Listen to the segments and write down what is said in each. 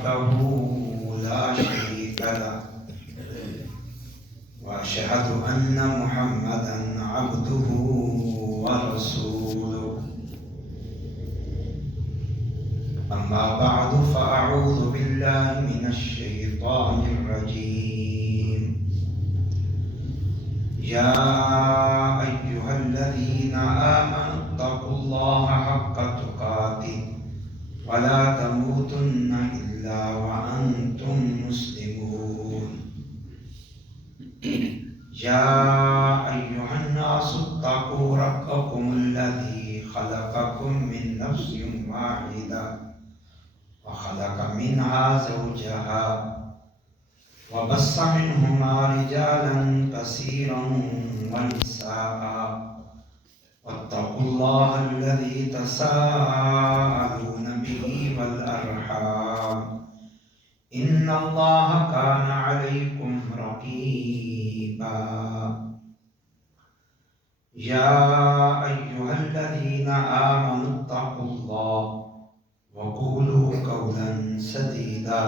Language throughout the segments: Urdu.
وحده لا شريك له وأشهد أن محمدا عبده ورسوله أما بعد فأعوذ بالله من الشيطان الرجيم يا أيها الذين آمنوا اتقوا الله حق تقاته ولا تموتن إلا وأنتم مسلمون يا أيها الناس اتقوا ربكم الذي خلقكم من نفس واحدة وخلق منها زوجها وبث منهما رجالا كثيرا ونساء واتقوا الله الذي تساءلون به والأرحام إن الله كان عليكم رقيبا يا أيها الذين آمنوا اتقوا الله وقولوا قولا سديدا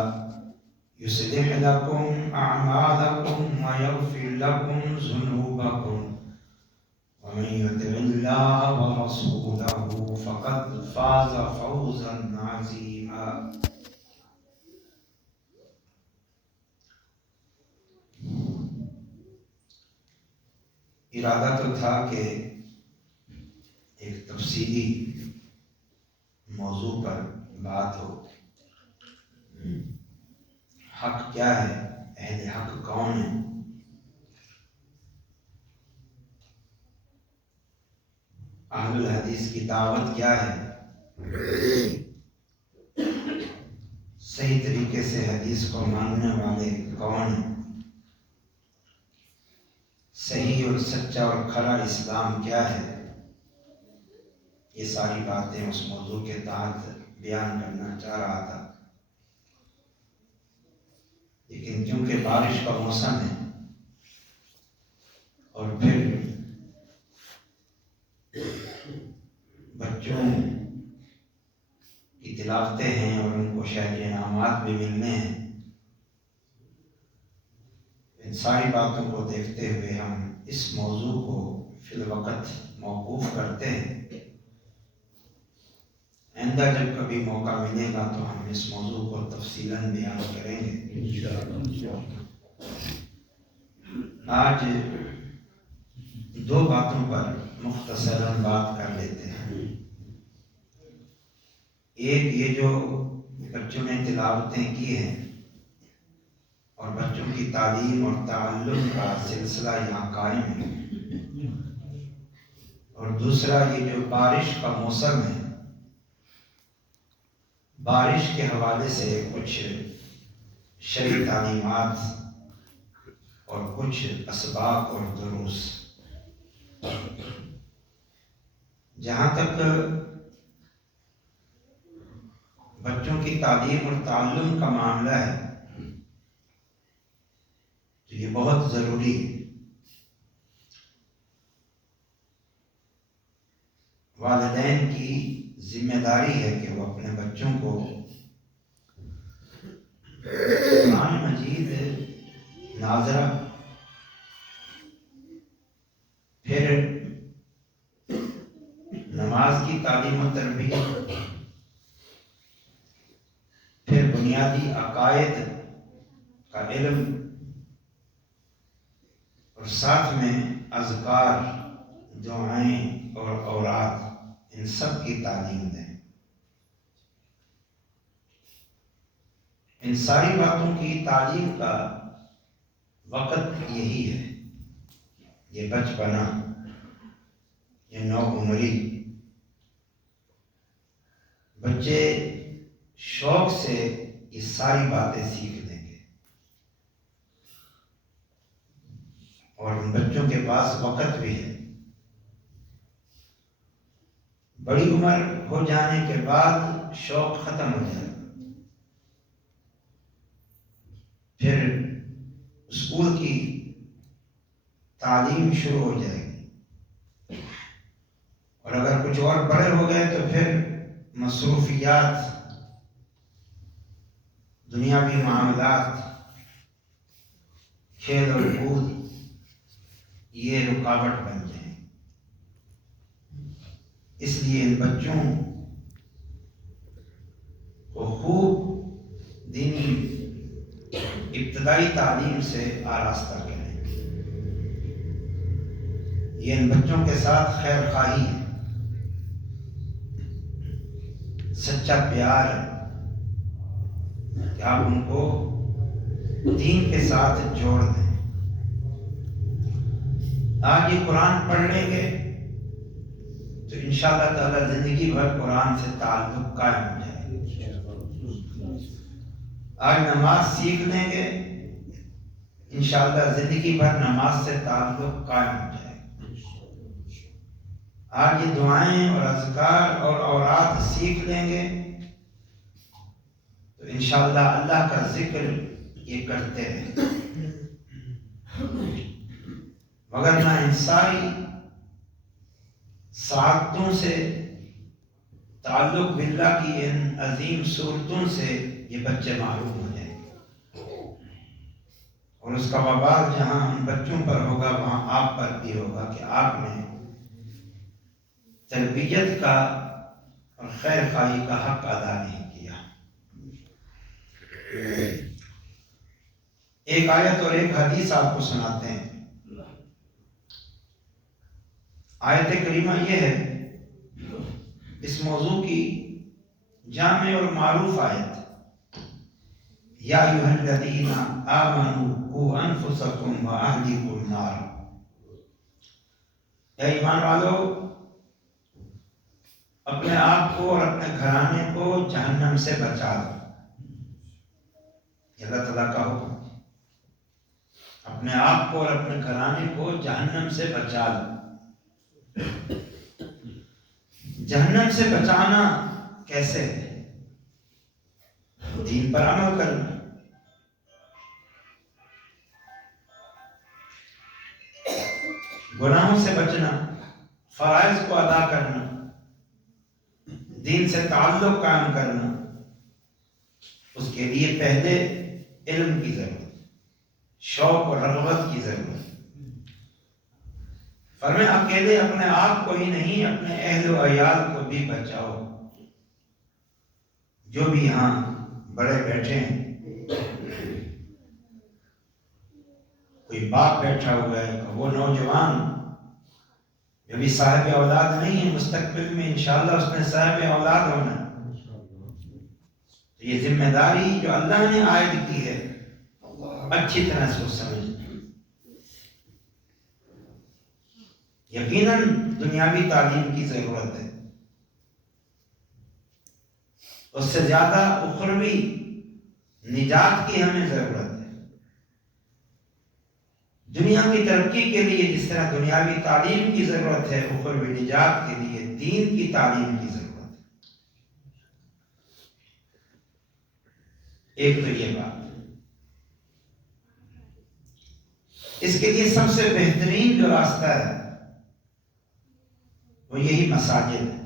يصلح لكم أعمالكم ويغفر لكم ذنوبكم ومن يطع الله ورسوله فقد فاز فوزا عظيما. ارادہ تو تھا کہ ایک تفصیلی موضوع پر بات ہو. حق کیا ہے؟ اہل حق کون ہے؟ اہل الحدیث کی دعوت کیا ہے؟ صحیح طریقے سے حدیث کو ماننے والے کون ہیں؟ صحیح اور سچا اور کھرا اسلام کیا ہے؟ یہ ساری باتیں اس موضوع کے تحت بیان کرنا چاہ رہا تھا، لیکن کیونکہ بارش کا موسم ہے اور پھر بچوں کی تلاوتیں ہیں اور ان کو شاید انعامات بھی ملنے ہیں، ان ساری باتوں کو دیکھتے ہوئے ہم اس موضوع کو فی الوقت موقوف کرتے ہیں. آئندہ جب کبھی موقع ملے گا تو ہم اس موضوع کو تفصیلاً بیان کریں گے. آج دو باتوں پر مختصراً بات کر لیتے ہیں. ایک یہ جو بچوں نے تلاوتیں کی ہیں اور بچوں کی تعلیم اور تعلم کا سلسلہ یہاں قائم ہے، اور دوسرا یہ جو بارش کا موسم ہے، بارش کے حوالے سے کچھ شرعی تعلیمات اور کچھ اسباق اور دروس. جہاں تک بچوں کی تعلیم اور تعلم کا معاملہ ہے تو یہ بہت ضروری ہے. والدین کی ذمہ داری ہے کہ وہ اپنے بچوں کو قرآن مجید ناظرہ، پھر نماز کی تعلیم و تربیت، پھر بنیادی عقائد کا علم، اور ساتھ میں اذکار، دعائیں اور اوراد، ان سب کی تعلیم دیں. ان ساری باتوں کی تعلیم کا وقت یہی ہے، یہ بچپنا، یہ نوعمری. بچے شوق سے یہ ساری باتیں سیکھ لیں گے، اور ان بچوں کے پاس وقت بھی ہے. بڑی عمر ہو جانے کے بعد شوق ختم ہو جائے، پھر اسکول کی تعلیم شروع ہو جائے گی، اور اگر کچھ اور بڑے ہو گئے تو پھر مصروفیات دنیاوی معاملات، کھیل اور کود یہ رکاوٹ بن جائیں۔ اس لیے ان بچوں کو خوب دینی ابتدائی تعلیم سے آراستہ کریں۔ یہ ان بچوں کے ساتھ خیر خواہی ہے، سچا پیار ہے کہ آپ ان کو دین کے ساتھ جوڑ دیں۔ آج یہ قرآن پڑھ لیں گے تو انشاءاللہ تعالی زندگی بھر قرآن سے تعلق قائم ہو جائے گا۔ آج نماز سیکھ لیں گے انشاءاللہ زندگی بھر نماز سے تعلق قائم ہو جائے گا۔ آج یہ دعائیں اور اذکار اور اوراد سیکھ لیں گے تو انشاءاللہ اللہ کا ذکر یہ کرتے رہیں۔ مگر نہ ان ساری سعادتوں سے، تعلق باللہ کی ان عظیم صورتوں سے یہ بچے معروف ہو جائیں گے، اور اس کا وبال جہاں ان بچوں پر ہوگا وہاں آپ پر بھی ہوگا کہ آپ نے تربیت کا اور خیر خواہی کا حق ادا نہیں کیا۔ ایک آیت اور ایک حدیث آپ کو سناتے ہیں۔ آیت کریمہ یہ ہے اس موضوع کی جامع اور معروف آیت، یا ایھا الذین آمنوا قوا انفسکم واہلیکم نارا، اے ایمان والو اپنے آپ کو اور اپنے گھرانے کو جہنم سے بچا دو۔ یہ اللہ تعالیٰ کا حکم، اپنے آپ کو اور اپنے گھرانے کو جہنم سے بچا دو۔ جہنم سے بچانا کیسے ہے؟ دین پر عمل کرنا، گناہوں سے بچنا، فرائض کو ادا کرنا، دین سے تعلق قائم کرنا۔ اس کے لیے پہلے علم کی ضرورت، شوق اور رغبت کی ضرورت۔ فرمائے اکیلے اپنے آپ کو ہی نہیں، اپنے اہل و عیال کو بھی بچاؤ۔ جو بھی یہاں بڑے بیٹھے ہیں، کوئی باپ بیٹھا ہوا ہے، وہ نوجوان جو بھی صاحب اولاد نہیں ہے، مستقبل میں انشاءاللہ اس نے صاحب اولاد ہونا ہے، تو یہ ذمہ داری جو اللہ نے عائد کی ہے اچھی طرح سے سمجھ۔ یقیناً دنیاوی تعلیم کی ضرورت ہے، اس سے زیادہ اخروی نجات کی ہمیں ضرورت ہے۔ دنیا کی ترقی کے لیے جس طرح دنیاوی تعلیم کی ضرورت ہے، اخروی نجات کے لیے دین کی تعلیم کی ضرورت ہے۔ ایک تو یہ بات، اس کے لیے سب سے بہترین جو راستہ ہے وہ یہی مساجد ہے۔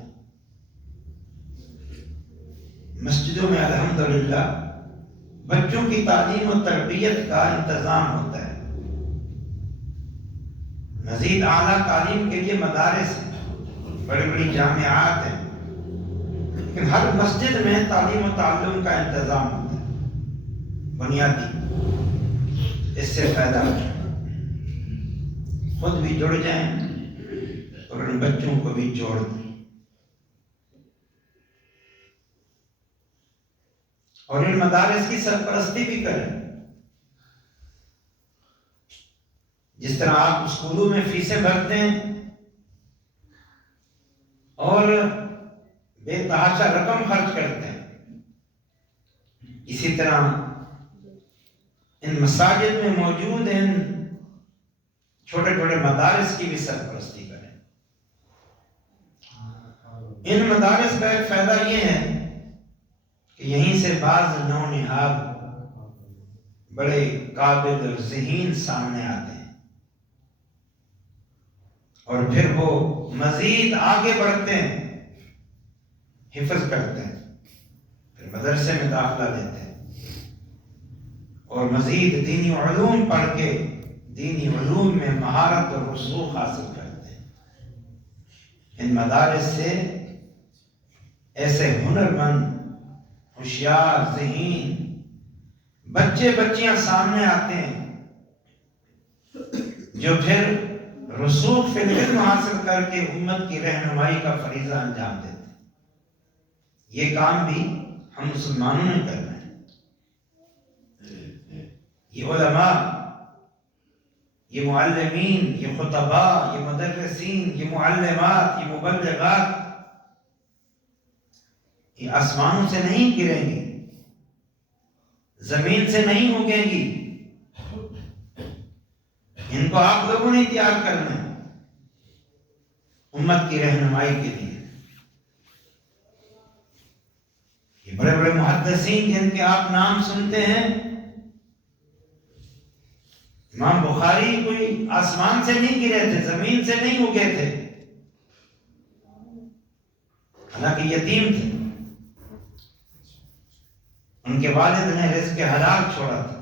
مسجدوں میں الحمدللہ بچوں کی تعلیم و تربیت کا انتظام ہوتا ہے۔ مزید اعلیٰ تعلیم کے لیے مدارس ہیں، بڑی بڑی جامعات ہیں، لیکن ہر مسجد میں تعلیم و تعلم کا انتظام ہوتا ہے بنیادی۔ اس سے فائدہ اٹھائیں، خود بھی جڑ جائیں اور ان بچوں کو بھی جوڑ دیں، اور ان مدارس کی سرپرستی بھی کریں۔ جس طرح آپ اسکولوں میں فیسیں بھرتے ہیں اور بے تحاشا رقم خرچ کرتے ہیں، اسی طرح ان مساجد میں موجود ان چھوٹے چھوٹے مدارس کی بھی سرپرستی کریں۔ ان مدارس کا ایک فائدہ یہ ہے کہ یہیں سے بعض نونہال بڑے قابل اور ذہین سامنے آتے ہیں، اور پھر وہ مزید آگے بڑھتے ہیں، حفظ کرتے ہیں، پھر مدرسے میں داخلہ لیتے ہیں، اور مزید دینی علوم پڑھ کے دینی علوم میں مہارت اور رسوخ حاصل کرتے ہیں۔ ان مدارس سے ایسے ہنرمند، ہوشیار، ذہین بچے بچیاں سامنے آتے ہیں جو پھر رسوخ فی العلم حاصل کر کے امت کی رہنمائی کا فریضہ انجام دیتے ہیں۔ یہ کام بھی ہم مسلمانوں نے کرنا ہے۔ یہ علماء، یہ معلمین، یہ خطباء، یہ مدرسین، یہ معلمات، یہ مبلغات، یہ آسمانوں سے نہیں گریں گی، زمین سے نہیں اگیں گی، ان کو آپ لوگوں نے تیار کرنا ہے امت کی رہنمائی کے لیے۔ یہ بڑے بڑے محدثین جن کے آپ نام سنتے ہیں، امام بخاری کوئی آسمان سے نہیں گرے تھے، زمین سے نہیں اگے تھے، حالانکہ یتیم تھے، ان کے والد نے رزق حلال چھوڑا تھا،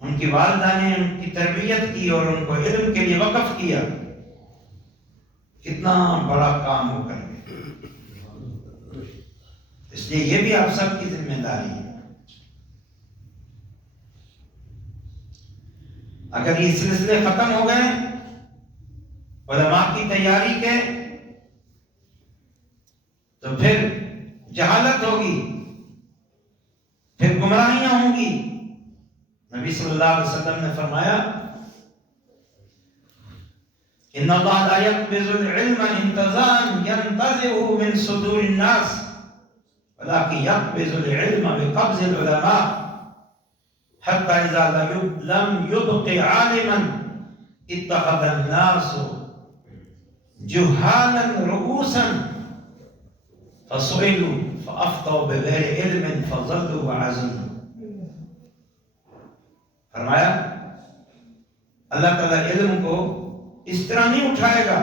ان کی والدہ نے ان کی تربیت کی اور ان کو علم کے لیے وقف کیا۔ کتنا بڑا کام ہو کر گئے۔ اس لیے یہ بھی آپ سب کی ذمہ داری ہے۔ اگر یہ سلسلے ختم ہو گئے علماء کی تیاری کے، تو پھر جہالت ہوگی، پھر گمراہیاں ہوں گی۔ نبی صلی اللہ علیہ وسلم نے فرمایا ان اللہ لا يقبض العلم انتزاعا ينتزعه من صدور الناس ولكن يقبض العلم بقبض العلماء حتى اذا لم يبق عالما اتخذ الناس جهالا رؤوسا فسئلوا فافتوا بغير علم فضلوا وعزلوا۔ فرمایا اللہ تعالیٰ علم کو اس طرح نہیں اٹھائے گا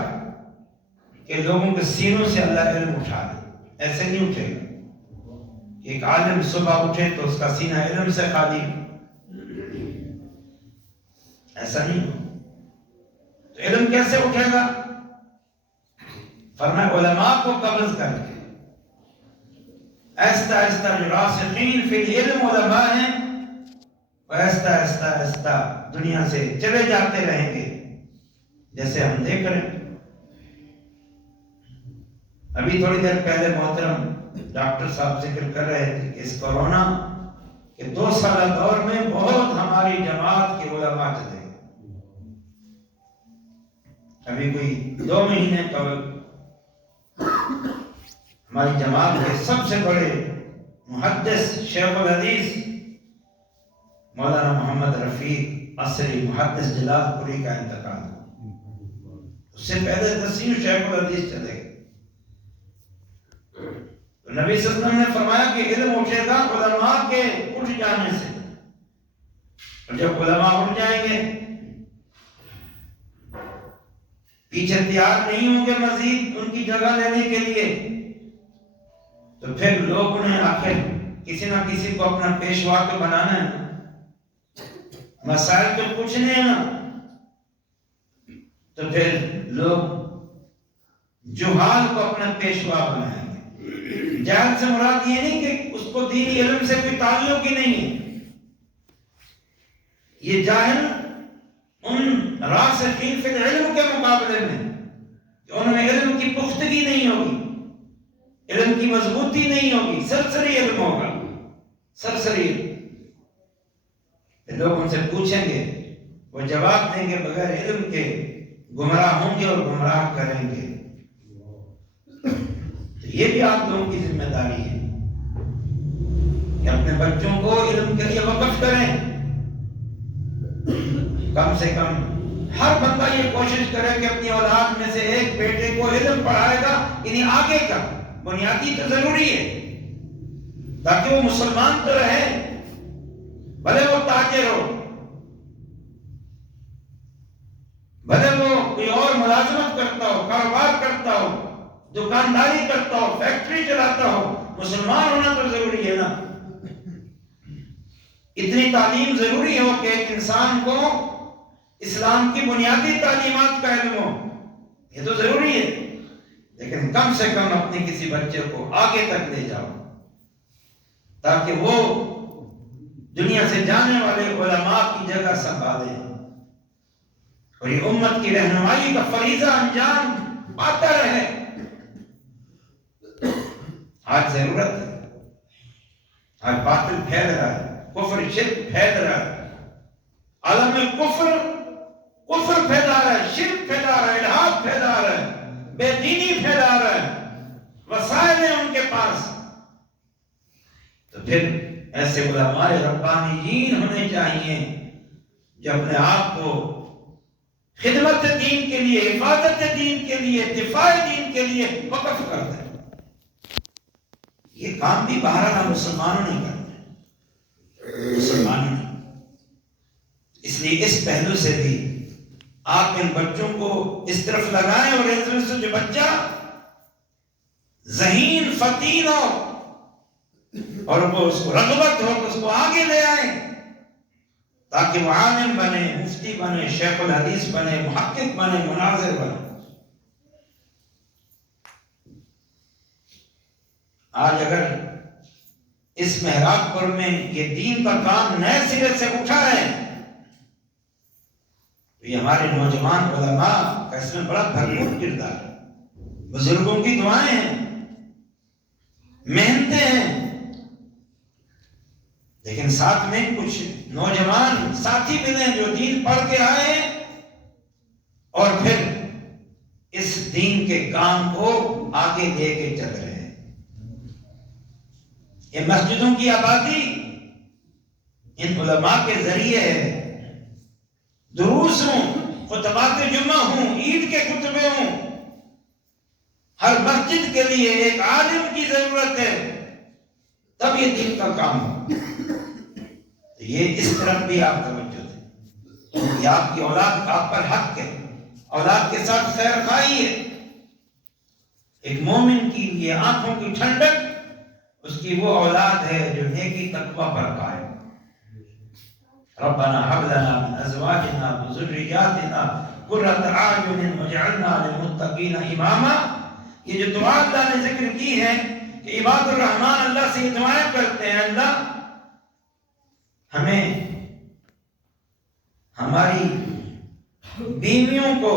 کہ لوگوں کے سینوں سے اللہ علم اٹھا دے، ایسے نہیں اٹھے گا۔ ایک عالم صبح اٹھے تو اس کا سینہ علم سے خالی، ایسا نہیں ہو۔ تو علم کیسے اٹھے گا؟ فرمایا علماء کو قبض کر کے، آہستہ آہستہ جو راسخین فی العلم علماء ہیں وہ آہستہ آہستہ آہستہ دنیا سے چلے جاتے رہیں گے، جیسے ہم دیکھ رہے ہیں۔ ابھی تھوڑی دیر پہلے محترم ڈاکٹر صاحب ذکر کر رہے تھے کہ اس کورونا کے 2 سالہ دور میں بہت ہماری جماعت کے علماء چلے گئے۔ ابھی کوئی 2 مہینے قبل ہماری جماعت کے سب سے بڑے محدث شیخ الحدیث مولانا محمد رفیق عصری محدث جلال پوری کا انتقال ہوا۔ اس سے پہلے تسیم شیخ الحدیث چلے گئے۔ تو نبی صلی اللہ علیہ وسلم نے فرمایا کہ علم اٹھے گا علماء کے اٹھ جانے سے، اور جب علماء اٹھ جائیں گے پیچھے تیار نہیں ہوں گے مزید ان کی جگہ لینے کے لیے، تو پھر لوگوں نے آخر کسی نہ کسی کو اپنا پیشوا تو بنانا ہے، مسائل تو پوچھنے ہیں نا، تو پھر لوگ جہال کو اپنا پیشوا بنائیں گے۔ جہل سے مراد یہ نہیں کہ اس کو دینی علم سے کوئی تعلق ہی نہیں ہے، یہ جاہل ان راسخین فی العلم کے مقابلے میں کہ ان میں علم کی پختگی نہیں ہوگی، علم کی مضبوطی نہیں ہوگی، سرسری علم ہوگا، سرسری علم۔ لوگ ان سے پوچھیں گے، وہ جواب دیں گے بغیر علم کے، گمراہ ہوں گے اور گمراہ کریں گے۔ یہ بھی آپ لوگوں کی ذمہ داری ہے کہ اپنے بچوں کو علم کے لیے وقف کریں۔ کم سے کم ہر بندہ یہ کوشش کرے کہ اپنی اولاد میں سے ایک بیٹے کو علم پڑھائے گا، یعنی آگے کا بنیادی تو ضروری ہے تاکہ وہ مسلمان تو رہے، بھلے وہ تاجر ہو، بھلے وہ کوئی اور ملازمت کرتا ہو، کاروبار کرتا ہو، دکانداری کرتا ہو، فیکٹری چلاتا ہو، مسلمان ہونا تو ضروری ہے نا۔ اتنی تعلیم ضروری ہو کہ ایک انسان کو اسلام کی بنیادی تعلیمات کا علم ہو، یہ تو ضروری ہے، لیکن کم سے کم اپنے کسی بچے کو آگے تک لے جاؤ تاکہ وہ دنیا سے جانے والے علماء کی جگہ سنبھالے اور یہ امت کی رہنمائی کا فریضہ انجام پاتا رہے۔ آج ضرورت ہے، آج باطل پھیل رہا ہے، کفر شرک پھیل رہا ہے، عالم کفر پھیلا رہا ہے، شرک پھیلا رہا ہے، الحاد پھیلا رہا ہے، بے دینی پھیلا رہا ہے، وسائل ہیں ان کے پاس۔ تو پھر ایسے علماء ربانیین ہونے چاہیے جو اپنے آپ کو خدمت دین کے لیے، حفاظت دین کے لیے، دفاع دین کے لیے وقف کرتے ہیں۔ یہ کام بھی بہرحال مسلمانوں نہیں کرتے، مسلمانوں نے۔ اس لیے اس پہلو سے بھی آپ ان بچوں کو اس طرف لگائیں اور اس طرف سے جو بچہ ذہین فتین ہو اور وہ اس کو رغبت ہو تو اس کو آگے لے آئیں تاکہ وہ عالم بنے، مفتی بنے، شیخ الحدیث بنے، محقق بنے، مناظر بنے۔ آج اگر اس محراب پر میں یہ دین کا کام نئے سرے سے اٹھا ہے تو یہ ہمارے نوجوان علماء کا اس میں بڑا بھرپور کردار ہے۔ بزرگوں کی دعائیں ہیں، محنتیں ہیں، لیکن ساتھ میں کچھ نوجوان ساتھی ملے جو دین پڑھ کے آئے اور پھر اس دین کے کام کو آگے لے کے چل رہے ہیں۔ یہ مسجدوں کی آبادی ان علماء کے ذریعے ہے، دروس ہوں، خطبات جمعہ ہوں، عید کے خطبے ہوں، ہر مسجد کے لیے ایک عالم کی ضرورت ہے، تب یہ دین کا کام ہو۔ یہ اس طرف بھی آپ توجہ دیں کہ آپ کی اولاد آپ پر حق ہے، اولاد کے ساتھ خیر خواہی ہے۔ ایک مومن کی یہ آنکھوں کی ٹھنڈک اس کی وہ اولاد ہے جو نیکی تقوی پر قائم۔ ربنا هب لنا من ازواجنا وذرياتنا قرة اعین واجعلنا للمتقین اماما۔ یہ جو دعا اللہ نے ذکر کی ہے کہ عباد الرحمن اللہ سے یہ دعائیں کرتے ہیں، اللہ ہمیں ہماری بیویوں کو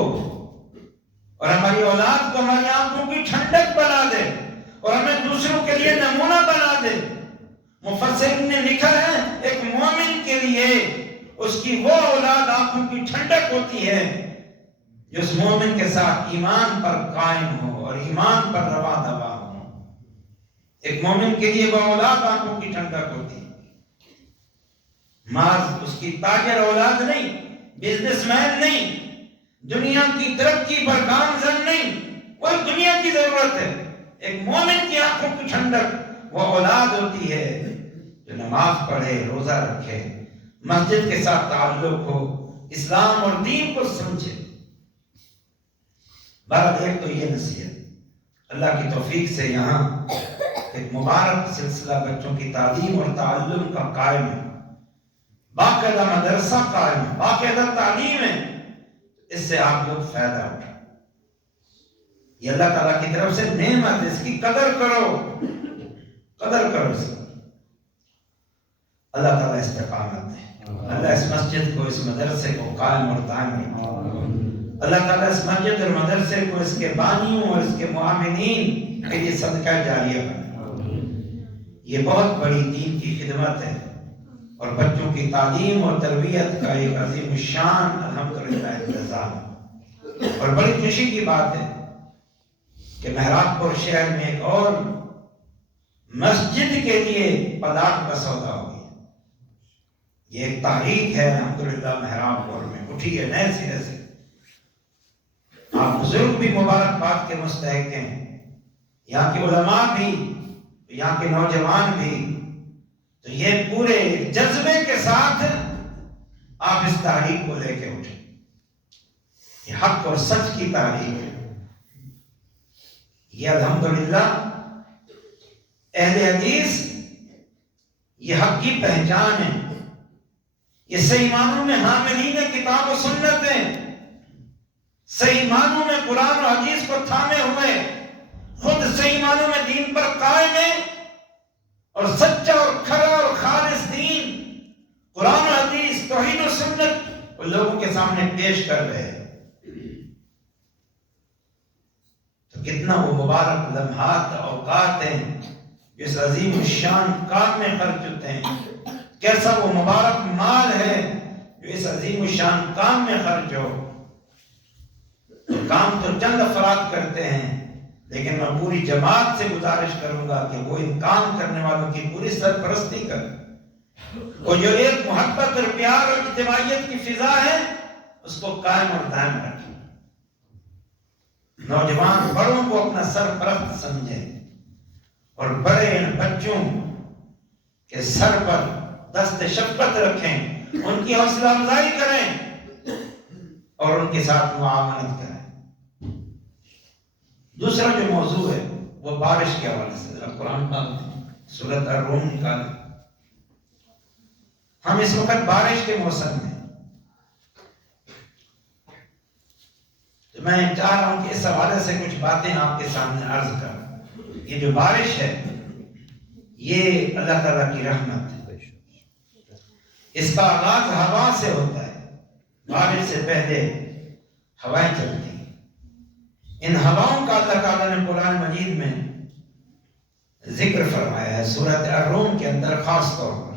اور ہماری اولاد کو ہماری آنکھوں کی ٹھنڈک بنا دے اور ہمیں دوسروں کے لیے نمونہ بنا دے۔ مفسرین نے لکھا ہے ایک مومن کے لیے اس کی وہ اولاد آنکھوں کی ٹھنڈک ہوتی ہے جو اس مومن کے ساتھ ایمان پر قائم ہو اور ایمان پر روا دوا ہو۔ ایک مومن کے لیے وہ اولاد آنکھوں کی ٹھنڈک ہوتی ہے، ماز اس کی تاجر اولاد نہیں، بزنس مین نہیں، دنیا کی ترقی پر گامزن نہیں، کوئی دنیا کی ضرورت ہے۔ ایک مومن کی آنکھوں کی ٹھنڈک وہ اولاد ہوتی ہے جو نماز پڑھے، روزہ رکھے، مسجد کے ساتھ تعلق ہو، اسلام اور دین کو سمجھے۔ بہرحال ایک تو یہ نصیحت، اللہ کی توفیق سے یہاں ایک مبارک سلسلہ بچوں کی تعلیم اور تعلم کا قائم ہے، باقاعدہ مدرسہ قائم ہے، باقاعدہ تعلیم ہے، اس سے آپ لوگ فائدہ اٹھائیں۔ یہ اللہ تعالیٰ کی طرف سے نعمت ہے، اس کی قدر کرو، قدر کرو اس کی۔ اللہ تعالیٰ استقامت دے، اللہ اس مسجد کو، اس مدرسے کو قائم اور دائم رکھے۔ اللہ تعالیٰ اس مسجد اور مدرسے کو، اس کے بانیوں اور اس کے معاونین کے لیے صدقہ جاریہ بنائے۔ یہ بہت بڑی دین کی خدمت ہے اور بچوں کی تعلیم اور تربیت کا ایک عظیم الشان الحمدللہ انتظام۔ اور بڑی خوشی کی بات ہے کہ محراب پور شہر میں ایک اور مسجد کے لیے پلاٹ کا سودا ہو گیا۔ یہ ایک تحریک ہے الحمدللہ محراب پور میں اٹھی ہے نئے سرے سے۔ آپ بزرگ بھی مبارکباد کے مستحق ہیں، یہاں کے علماء بھی، یہاں کے نوجوان بھی۔ تو یہ پورے جذبے کے ساتھ آپ اس تحریک کو لے کے اٹھیں۔ یہ حق اور سچ کی تحریک ہے۔ یہ الحمدللہ اہل حدیث یہ حق کی پہچان ہے کہ صحیح معنوں میں حاملین کتاب و سنت ہیں، صحیح معنوں میں قرآن و حدیث کو تھامے ہوئے، خود صحیح معنوں میں دین پر قائم ہیں، اور سچا اور کھرا اور خالص دین قرآن و حدیث توحید و سنت وہ لوگوں کے سامنے پیش کر رہے ہیں۔ تو کتنا وہ مبارک لمحات اوقات ہیں جو اس عظیم الشان کام میں خرچ ہوتے ہیں، کیسا وہ مبارک مال ہے جو اس عظیم الشان کام میں خرچ ہو۔ تو کام تو چند افراد کرتے ہیں، لیکن میں پوری جماعت سے گزارش کروں گا کہ وہ ان کام کرنے والوں کی پوری سرپرستی کریں، اور جو ایک محبت اور پیار اور اجتماعیت کی فضا ہے اس کو قائم اور دائم رکھیں۔ نوجوان بڑوں کو اپنا سرپرست سمجھیں اور بڑے ان بچوں کے سر پر دست شفقت رکھیں، ان کی حوصلہ افزائی کریں اور ان کے ساتھ معاونت کریں۔ دوسرا جو موضوع ہے وہ بارش کے حوالے سے قرآن پاک سورۃ الروم نکالیں۔ ہم اس وقت بارش کے موسم میں، تو میں چاہ رہا ہوں کہ اس حوالے سے کچھ باتیں آپ کے سامنے عرض کروں۔ یہ جو بارش ہے یہ اللہ تعالیٰ کی رحمت ہے، اس کا آغاز ہوا سے ہوتا ہے، بارش سے پہلے ہوائیں چلتی ہیں۔ ان ہواؤں کا اللہ تعالیٰ نے قرآن مجید میں ذکر فرمایا ہے سورۃ الروم کے اندر خاص طور پر۔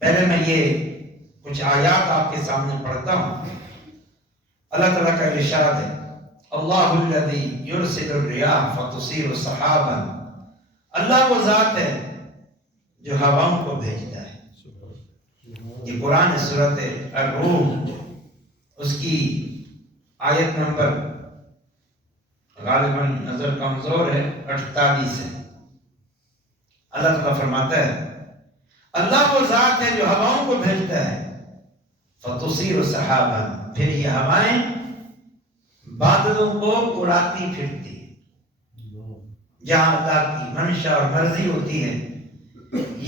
پہلے میں یہ کچھ آیات آپ کے سامنے پڑھتا ہوں۔ اللہ تعالیٰ کا ارشاد ہے، اللہ الذی یرسل الریاح فتصیر سحابا، اللہ وہ ذات ہے جو ہواؤں کو بھیجتا ہے۔ یہ قرآن سورۃ الروم اس کی آیت نمبر غالباً نظر کمزور ہے 48 ہے۔ اللہ تعالیٰ فرماتا ہے، اللہ وہ ذات ہے جو ہواؤں کو بھیجتا ہے، فتصیر سحابا، پھر یہ ہوائیں بادلوں کو اڑاتی پھرتی ہیں۔ جہاں اللہ کی منشا اور مرضی ہوتی ہے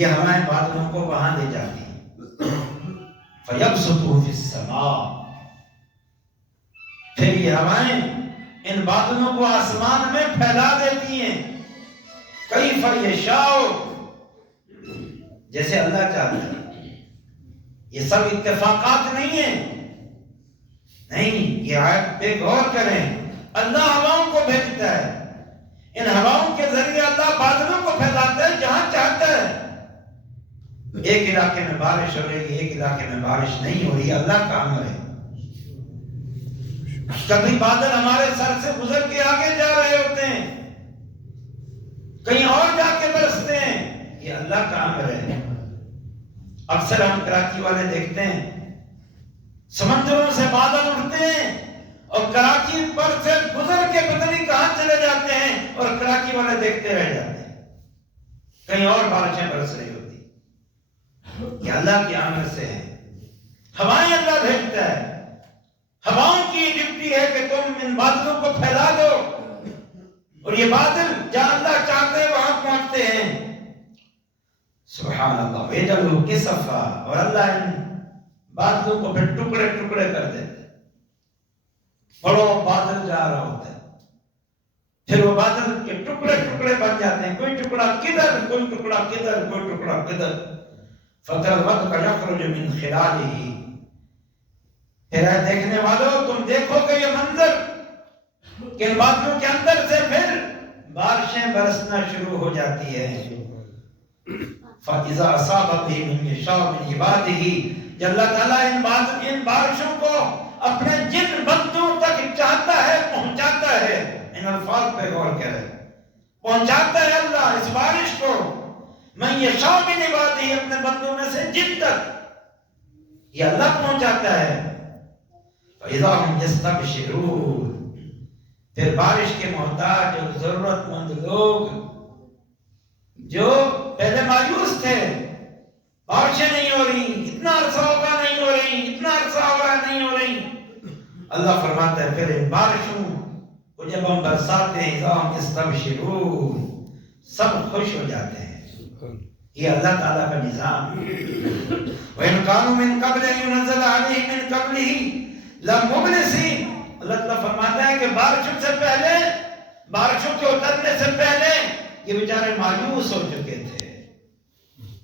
یہ ہوائیں بادلوں کو وہاں لے جاتی ہیں۔ فیبسطوا فی السماء، پھر یہ ہوائیں ان بادلوں کو آسمان میں پھیلا دیتی ہیں۔ کیف یشاء، جیسے اللہ چاہتا ہے۔ یہ سب اتفاقات نہیں ہیں، نہیں، یہ آیت پہ غور کریں۔ اللہ ہواؤں کو بھیجتا ہے، ان ہواؤں کے ذریعے اللہ بادلوں کو پھیلاتا ہے جہاں چاہتا ہے۔ ایک علاقے میں بارش ہو رہی ہے، ایک علاقے میں بارش نہیں ہو رہی، اللہ کا امر ہے۔ کبھی بادل ہمارے سر سے گزر کے آگے جا رہے ہوتے ہیں، کہیں اور جا کے برستے ہیں، یہ اللہ کا امر ہے۔ اکثر ہم کراچی والے دیکھتے ہیں سمندروں سے بادل اٹھتے ہیں اور کراچی پر سے گزر کے پتہ نہیں کہاں چلے جاتے ہیں، اور کراچی والے دیکھتے رہ جاتے ہیں، کہیں اور بارشیں برس رہی ہوتی۔ یہ اللہ کی امر سے ہے۔ ہوائیں اللہ بھیجتا ہے، ہواؤں کی ڈیوٹی ہے کہ تم ان بادلوں کو پھیلا دو، اور یہ بادل جہاں اللہ چاہتے ہیں وہاں پہنچتے ہیں۔ سبحان اللہ، ویجعلوا کسفا، اور اللہ ان بادلوں کو پھر ٹکڑے ٹکڑے کر دیتے ہیں۔ بڑا بادل جا رہا ہوتا ہے، پھر وہ بادل کے ٹکڑے ٹکڑے بن جاتے ہیں، کوئی ٹکڑا کدھر، کوئی ٹکڑا کدھر، کوئی ٹکڑا کدھر۔ فترى الودق يخرج من خلاله، پھر اے دیکھنے والوں تم دیکھو کہ یہ منظر کہ ان بادلوں کے اندر سے پھر بارشیں برسنا شروع ہو جاتی ہے۔ فَإِذَا أَصَابَ بِهِ مِن يَشَاءُ مِنْ عِبَادِهِ، جب اللہ تعالیٰ ان بارشوں کو اپنے جن بندوں تک چاہتا ہے پہنچاتا ہے۔ ان الفاظ پہ غور کریں، پہنچاتا ہے اللہ اس بارش کو مَن يَشَاءُ مِنْ عِبَادِهِ، اپنے بندوں میں سے جن تک یہ اللہ پہنچاتا ہے۔ فَإِذَا هُمْ يَسْتَبْشِرُونَ، پھر بارش کے محتاج اور ضرورت مند لوگ جو پہلے مایوس تھے، بارشیں نہیں ہو رہی، اتنا عرصہ ہوگا نہیں ہو رہی، اتنا عرصہ ہوگا نہیں ہو رہی، اللہ فرماتا ہے پھر ان بارشوں کو جب ہم برساتے ہیں، اِذَا هُمْ يَسْتَبْشِرُونَ، سب خوش ہو جاتے ہیں۔ یہ اللہ تعالیٰ کا نظام ہے۔ وَإِنْ كَانُوا مِنْ قَبْلِ أَنْ يُنَزَّلَ عَلَيْهِمْ مِنْ قَبْلِهِ لَمُبْلِسِينَ۔ اللہ تعالیٰ فرماتا ہے کہ بارشوں سے پہلے، بارشوں کے اترنے سے پہلے یہ بیچارے مایوس ہو چکے تھے۔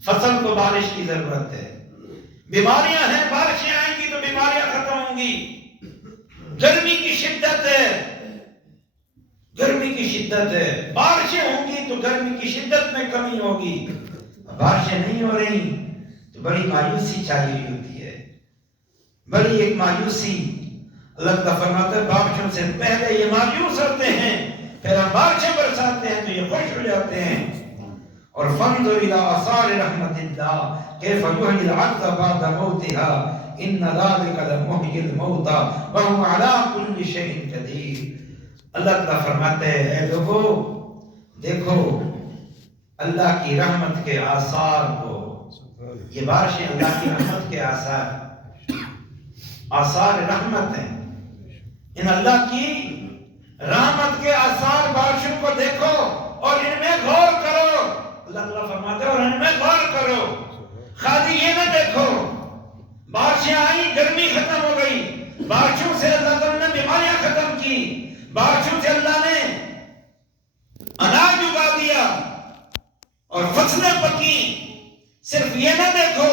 فصل کو بارش کی ضرورت ہے، بیماریاں ہیں، بارشیں آئیں گی تو بیماریاں ختم ہوں گی، گرمی کی شدت ہے، گرمی کی شدت ہے، بارشیں ہوں گی تو گرمی کی شدت میں کمی ہوگی، بارشیں نہیں ہو رہی تو بڑی مایوسی چاہیے ہوتی ہے، بڑی ایک مایوسی۔ اللہ تعالیٰ فرماتا ہے بارشوں سے پہلے یہ مایوس ہوتے ہیں، پھر ہم بارشیں برساتے ہیں تو یہ خوش ہو جاتے ہیں۔ اور فانظر الى آثار رحمت اللہ کیف یحیی الارض بعد موتها ان ذلک لمحیی الموتى وهو على كل شیء قدیر۔ اللہ تعالیٰ فرماتے ہیں اے لوگو دیکھو اللہ کی رحمت کے آثار کو، یہ بارشیں اللہ کی رحمت کے آثار رحمت ہیں، ان اللہ کی رحمت کے آثار بارشوں کو دیکھو اور ان میں غور کرو۔ اللہ تعالیٰ فرماتے ہیں اور ان میں غور کرو، خالی یہ نہ دیکھو بارشیں آئیں گرمی ختم ہو گئی، بارشوں سے اللہ تعالیٰ نے بیماریاں ختم کی، بارشوں سے اللہ نے اناج اگا دیا اور فصلیں پکی، صرف یہ نہ دیکھو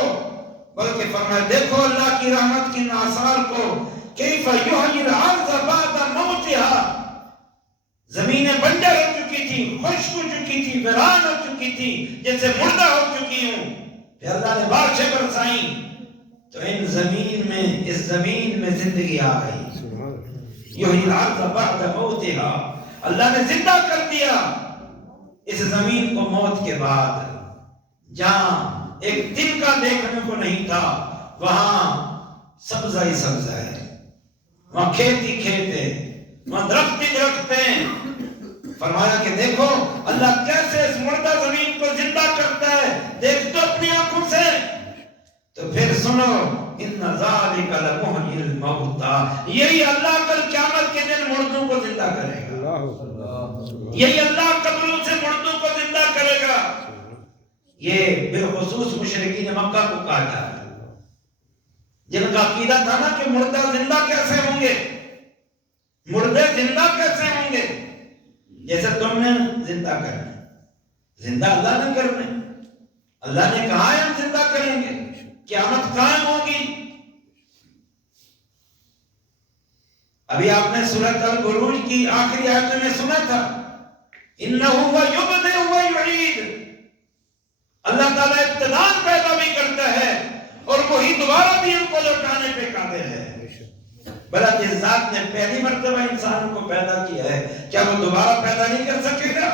بلکہ فرمایا دیکھو اللہ کی رحمت کی آثار کو، کیف یحیی الارض بعد موتها، زمینیں بنجر ہو چکی تھی، خشک ہو چکی تھی، ویران ہو چکی تھی، جیسے مردہ ہو چکی ہوں، پھر اللہ نے بارشیں برسائیں تو ان زمین میں، اس زمین میں زندگی آ گئی۔ یحیی الارض بعد موتها، اللہ نے زندہ کر دیا اس زمین کو موت کے بعد، جہاں ایک دن کا دیکھنے کو نہیں تھا وہاں سبزہ ہی سبزہ ہے، وہاں کھیت ہی کھیت ہے، وہاں درخت ہی درخت ہیں۔ فرمایا کہ دیکھو اللہ کیسے اس مردہ زمین کو زندہ کرتا ہے، دیکھ تو اپنی آنکھوں سے، تو پھر سنو ان ذالک لمحیی الموتى، یہی اللہ کل قیامت کے دن مردوں کو زندہ کرے گا، یہی اللہ قبروں سے مردوں کو زندہ کرے گا۔ یہ بالخصوص مشرکین مکہ کو کہا جا رہا ہے، جن کا عقیدہ تھا نا کہ مردہ زندہ کیسے ہوں گے، مردے زندہ کیسے ہوں گے، جیسے تم نے زندہ کرنا، زندہ اللہ نے کرنا، اللہ نے کہا ہے ہم زندہ کریں گے، قیامت قائم ہوگی۔ ابھی آپ نے سورۃ البروج کی آخری آیت میں سنا تھا انہ هو یبدئ ویعید، اللہ تعالیٰ ابتداء پیدا بھی کرتا ہے اور وہی دوبارہ بھی ان کو لوٹانے پہ قادر ہے۔ بھلا جس ذات نے پہلی مرتبہ انسان کو پیدا کیا ہے کیا وہ دوبارہ پیدا نہیں کر سکے گا؟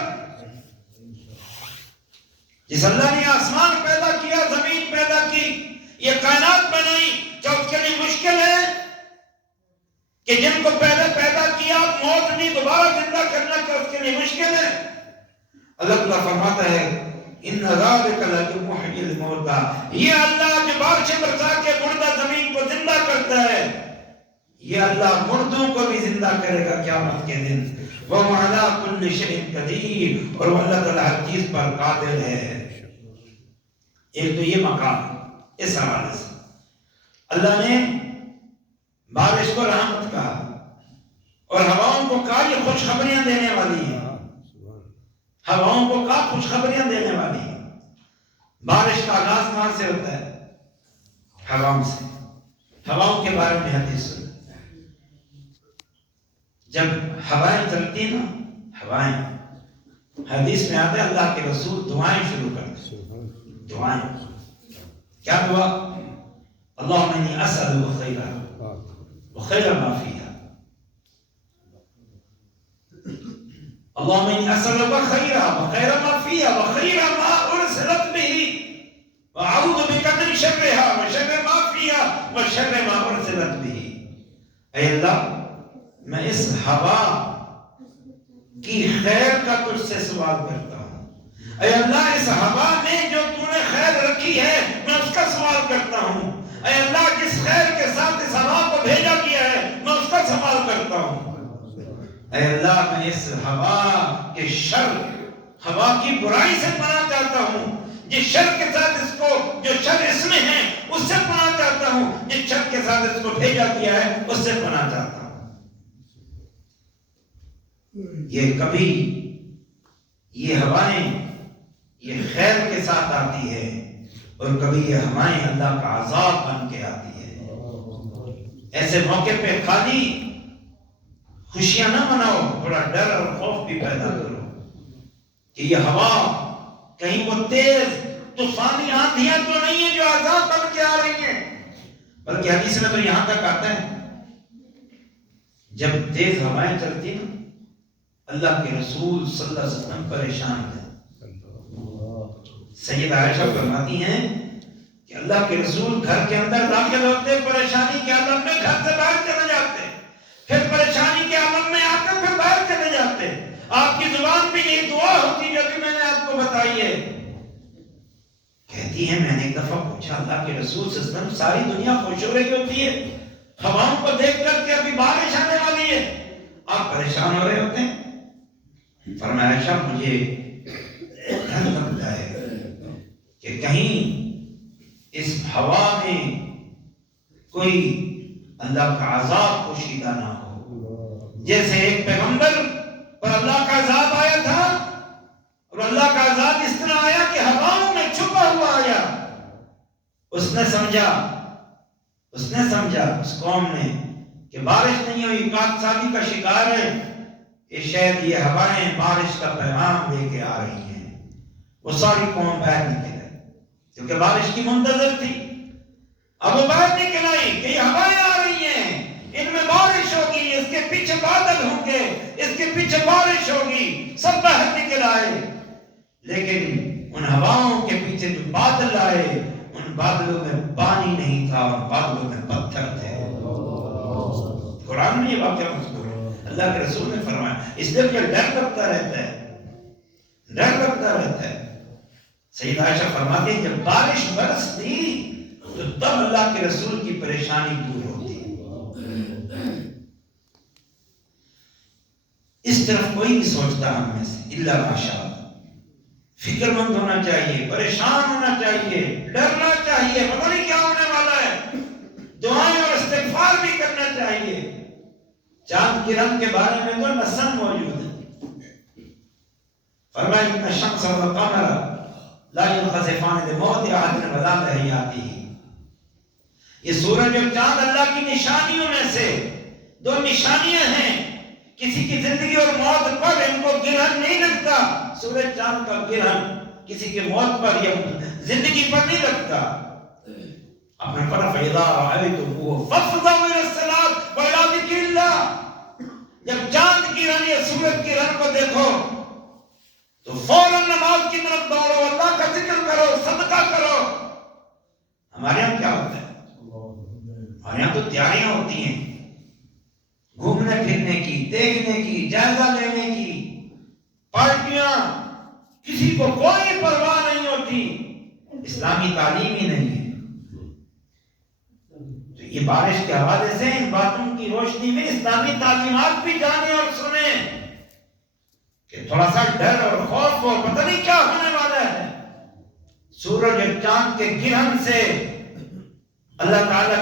جس اللہ نے آسمان پیدا کیا، زمین پیدا کی، یہ کائنات بنائی، کیا اس کے لیے مشکل ہے کہ جن کو پہلے پیدا کیا موت نہیں دوبارہ زندہ کرنا، کیا اس کے لیے مشکل ہے؟ اللہ تعالیٰ فرماتا ہے ان ذالک لمحیی الموتى، یہ اللہ جو بارشیں برسا کے مردہ زمین کو زندہ کرتا ہے، یہ اللہ مردوں کو بھی زندہ کرے گا قیامت کے دن۔ وَهُوَ عَلَىٰ كُلِّ شَيْءٍ قَدِيرٌ، اور وہ اللہ تعالیٰ ہر چیز پر قادر ہے۔ ایک تو یہ مقام، اس حوالے سے اللہ نے بارش کو رحمت کہا اور ہواؤں کو کہا یہ خوشخبریاں دینے والی ہیں، ہواؤں کو کہا خوشخبریاں دینے والی ہیں۔ بارش کا آغاز کہاں سے ہوتا ہے؟ ہواؤں سے۔ ہواؤں کے بارے میں حدیث سنیں، جب ہوائیں چلتی نا، ہوائیں، حدیث میں آتا ہے اللہ کے رسول دعائیں شروع کرتے، دعائیں، کیا دعا؟ اللہم انی اسألک خیرہ وخیر ما فیہا، اللہم انی اسألک خیرہ وخیر ما فیہا وخیر ما ارسلت بہ واعوذ بک من شرھا وشر ما فیہا وشر ما ارسلت بہ۔ اے اللہ میں اس ہوا کی خیر کا تجھ سے سوال کرتا ہوں، اے اللہ اس ہوا میں جو تو نے خیر رکھی ہے میں اس کا سوال کرتا ہوں، اے اللہ جس خیر کے ساتھ اس ہوا کو بھیجا گیا ہے میں اس کا سوال کرتا ہوں، اے اللہ میں اس ہوا کے شر، ہوا کی برائی سے پناہ چاہتا ہوں، جس شر کے ساتھ اس کو، جو شر اس میں ہے اس سے پناہ چاہتا ہوں، جس شر کے ساتھ اس کو بھیجا گیا ہے اس سے پناہ چاہتا ہوں۔ یہ کبھی یہ ہوائیں یہ خیر کے ساتھ آتی ہے اور کبھی یہ ہوائیں اللہ کا عذاب بن کے آتی ہے۔ ایسے موقع پہ خالی خوشیاں نہ مناؤ، تھوڑا ڈر اور خوف بھی پیدا کرو کہ یہ ہوا کہیں وہ تیز طوفانی آندھیاں تو نہیں ہیں جو عذاب بن کے آ رہی ہیں، بلکہ حدیث میں تو یہاں تک آتا ہے جب تیز ہوائیں چلتی ہیں اللہ کے رسول صلی اللہ علیہ وسلم پریشان تھے۔ سیدہ عائشہ فرماتی ہیں کہ اللہ کے رسول گھر کے اندر داخل ہوتے، پریشانی کے عالم میں گھر سے باہر چلے جاتے، پھر پریشانی کے عالم میں آ کر پھر باہر چلے جاتے۔ آپ کی زبان پہ یہی دعا ہوتی جو کہ میں نے آپ کو بتائی ہے۔ کہتی ہیں میں نے ایک دفعہ پوچھا اللہ کے رسول صلی اللہ علیہ وسلم ساری دنیا خوش ہو رہی ہوتی ہے، ہواؤں کو دیکھ کر کے ابھی بارش آنے والی ہے، آپ پریشان ہو رہے ہوتے ہیں؟ فرمایا عائشہ مجھے ڈر لگتا ہے کہ کہیں اس ہوا میں کوئی اللہ کا عذاب پوشیدہ نہ ہو، جیسے ایک پیغمبر پر اللہ کا عذاب آیا تھا اور اللہ کا عذاب اس طرح آیا کہ ہواؤں میں چھپا ہوا آیا۔ اس نے سمجھا اس قوم نے کہ بارش نہیں ہوئی، پاک سالی کا شکار ہے، یہ شاید یہ ہوائیں بارش کا پیغام لے کے آ رہی ہیں۔ وہ ساری قوم باہر نکل آئی کیونکہ بارش کی منتظر تھی۔ اب وہ باہر نکل آئی کہ یہ ہوائیں آ رہی ہیں، ان میں بارش ہوگی، اس کے پیچھے بادل ہوں گے، اس کے پیچھے بارش ہوگی، سب باہر نکل آئے۔ لیکن ان ہواؤں کے پیچھے جو بادل آئے ان بادلوں میں پانی نہیں تھا، ان بادلوں میں پتھر تھے۔ قرآن میں یہ واقعہ مذکور ہے، اللہ کے رسول نے فرمایا، اس لیے مجھے ڈر لگتا رہتا ہے۔ سیدہ عائشہ فرماتی ہیں جب بارش برستی تو تب اللہ کے رسول کی پریشانی دور ہوتی ہے۔ اس طرف کوئی نہیں سوچتا ہم میں سے الا ماشاءاللہ۔ فکر مند ہونا چاہیے، پریشان ہونا چاہیے، ڈرنا چاہیے، پتہ نہیں کیا ہونے والا ہے، دعائیں اور استغفار بھی کرنا چاہیے۔ چاند کے رنگ کے بارے میں تو نص موجود ہے، فرمایا ان الشمس والقمر لا ينخسفان لموت احد ولا لحیاتہ۔ یہ سورج اور چاند اللہ کی نشانیوں میں سے دو نشانیاں ہیں، کسی کی زندگی اور موت پر ان کو گرہن نہیں لگتا۔ سورج چاند کا گرہن کسی کے موت پر یا زندگی پر نہیں لگتا۔ آپ نے پڑھا فَإِذَا رَأَيْتُمُوهُ فَافْزَعُوا إِلَى الصَّلَاةِ وَإِلَى ذِكْرِ اللَّهِ۔ جب چاند گرہن یا سورج گرہن کو دیکھو تو فوراً نماز کی طرف دوڑو، اللہ کا ذکر کرو، صدقہ کرو۔ ہمارے یہاں کیا ہوتا ہے؟ ہمارے یہاں تو تیاریاں ہوتی ہیں گھومنے پھرنے کی، دیکھنے کی، جائزہ لینے کی، پارٹیاں، کسی کو کوئی پرواہ نہیں ہوتی، اسلامی تعلیم ہی نہیں ہے۔ تو یہ بارش کے حوالے سے ان باتوں کی روشنی میں اسلامی تعلیمات بھی جانیں اور سنیں کہ تھوڑا سا ڈر اور خوف اور پتہ نہیں کیا ہونے والا ہے۔ سورج اور چاند کے گرہن سے اللہ تعالیٰ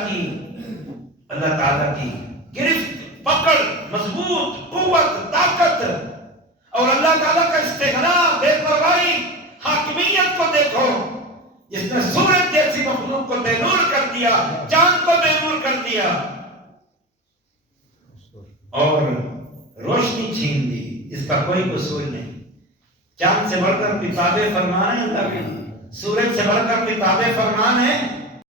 کی گرفت، پکڑ، مضبوط قوت، طاقت اور اللہ تعالیٰ کا استغنا، بے پرواہی، حاکمیت کو دیکھو، جس نے سورج جیسی مخلوق کو بے نور کر دیا، چاند کو بے نور کر دیا اور روشنی چھین دی، اس کا کوئی قصور نہیں۔ چاند سے بڑھ کر کتاب فرمان ہے اللہ کی، سورج سے بڑھ کر کتاب فرمان ہے